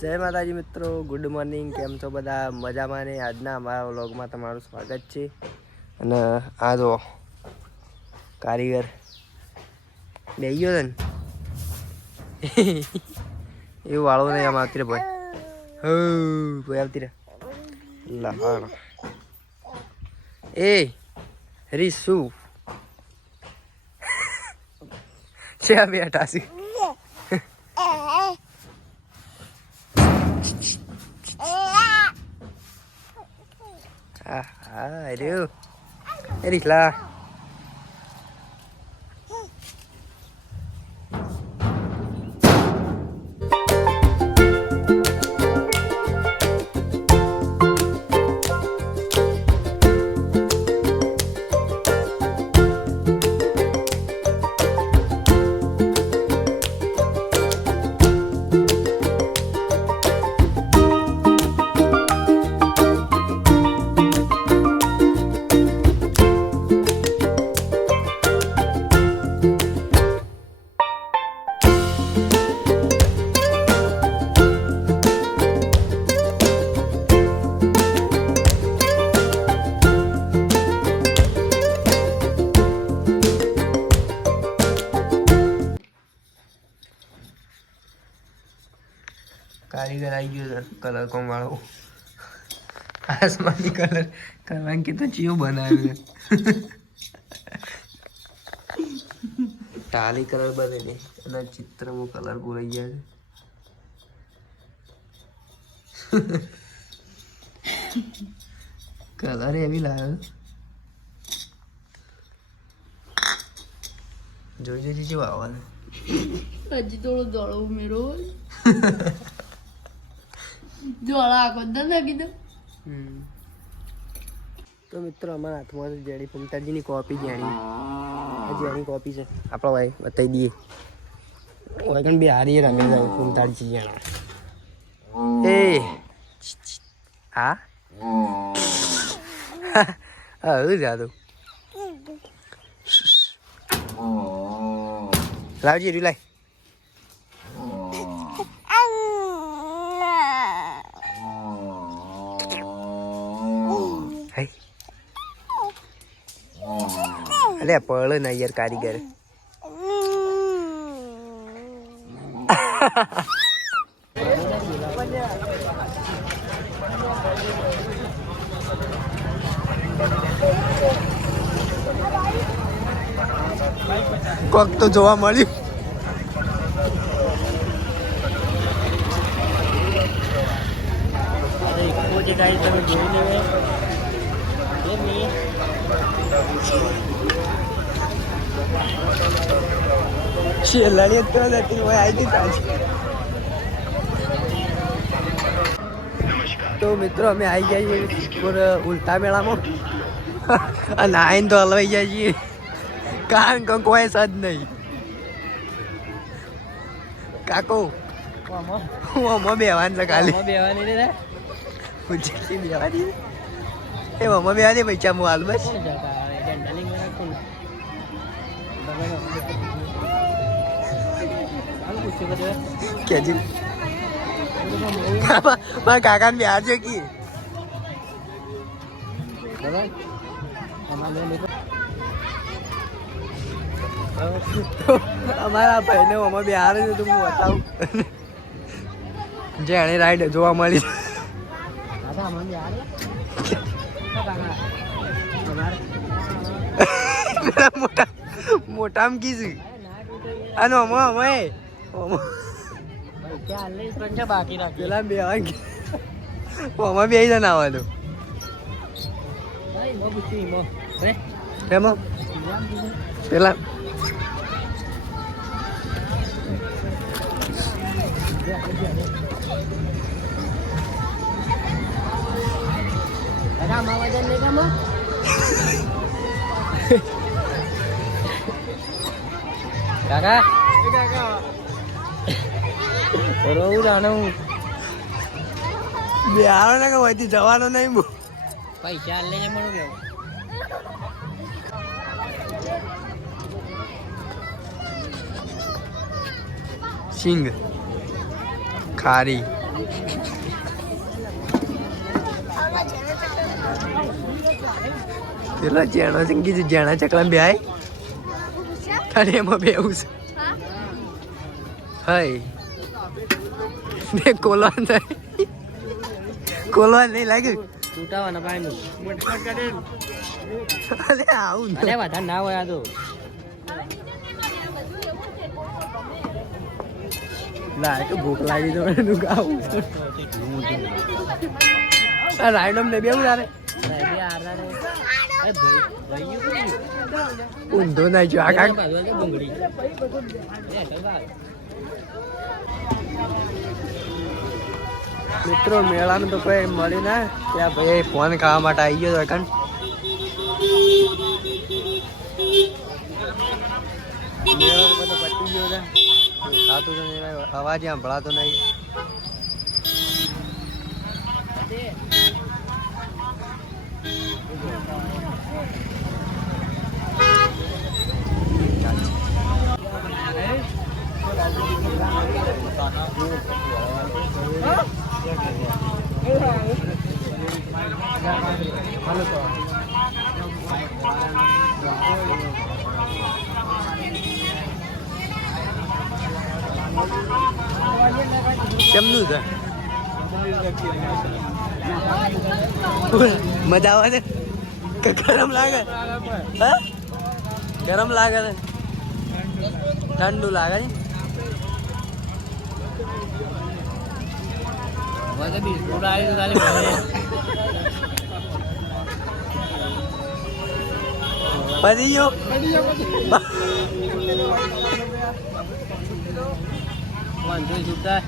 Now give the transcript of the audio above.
જય માતાજી મિત્રો, ગુડ મોર્નિંગ. કેમ છો બધા? મજામાં ને? આજના અમારા વ્લોગમાં તમારું સ્વાગત છે. અને આ જો કારીગર બે ગયો છે ને એવું વાળો નહીં આમ આવતી રે ભાઈ. ભાઈ આવતી રે લહાણ એ રીસુ છે બેઠા છે. અરે રીખલા કારીગર આવી ગયો કલર કોમ વાળો. આસમાની કલર કરવાનું કે તો ચિયો બનાવ્યું ટાલી કલર બને ને અને ચિત્રમાં કલર પૂરાઈ ગયા છે. કલર એવી લાવ્યો જોઈ જોઈ જેવું આવવાનું. હજી થોડું દોડો ઉમેરો દોડા આખો નાખી દો. તો મિત્રો અમારા હાથમાં જેણી પુમતાજીની કોપી જેણી કોપી છે. આપણો ભાઈ બતાવી દઈએ ઓગણ બે હારી રમે જાય પુમતાજી જેણા એ હા હા જાદુ લાવજી રી લાય. અરે પળ ને યાર કારીગર કોક તો જોવા મળ્યું. છેલ્લાની તો નથી હોય આવી તાજી. તો મિત્રો અમે આવી ગયા છીએ ઉલટા મેળામાં અને આઈને તો હલવાઈ જાય છીએ કારણ કે કોઈ સદ નહીં. કાકો હું બેવાન છે ખાલી બેવાની બેવાની એ મમ્મા બેવાની પૈસા હું હાલ બસ કેજી મારા કાકા ને બિહાર છે કે અમારા ભાઈને અમે બિહાર છે તો હું બતાવું જેણે રાઈડ જોવા મળી. મોટામાં કીધું અને અમે બાકી રાખ પેલા બે આમાં બે જણ આવવાનું એમાં પેલા કાકા રહું રાણું બિહાર ને કે વહીથી જવાનો નહીં બહુ પૈસા લઈને મળું કેવું સિંગ ખારી પેલો જેણો ચંગી છે જેણા ચકલા બે આય અને એમાં બેવું છે હાય ને કોલવાન થાય કોલવાન નહીં લાગ્યું તૂટાવાના પાણી અરે આવું અરે વધારે ના હોય આ તો ના તો ભૂખ લાગી તો એનું ગાવું આ રાયડમ ને બેવું તારે ઊંધો ના જો આ કાક મિત્રો મેળાનું તો કોઈ મળી ના ત્યાં ભાઈ ફોન ખાવા માટે આવી ગયો તો મેળો બધો પતી ગયો છે ખાતું તો નહીં અવાજ સંભળાતો નહીં કેમનું છે મજા આવે છે કે ગરમ લાગે હા ગરમ લાગે છે ઠંડુ લાગે છે બિસ્કુટ આવી પડી ગયો વાંધો છૂટા